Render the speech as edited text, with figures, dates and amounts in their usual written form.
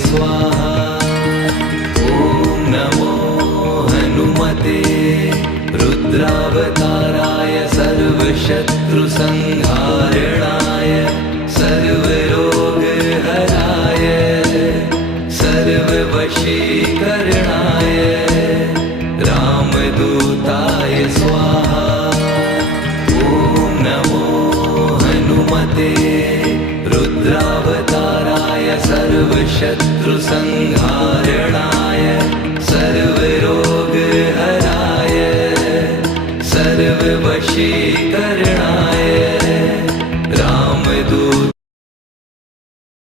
स्वाहा। ॐ नमो हनुमते रुद्रावताराय सर्वशत्रुसंहारणाय सर्वरोगहराय सर्ववशीकरणाय रामदूताय स्वाहा। ॐ नमो हनुमते रुद्रावताराय सर्वशत्रुसंहारणाय सर्वरोगहराय सर्ववशीकरणाय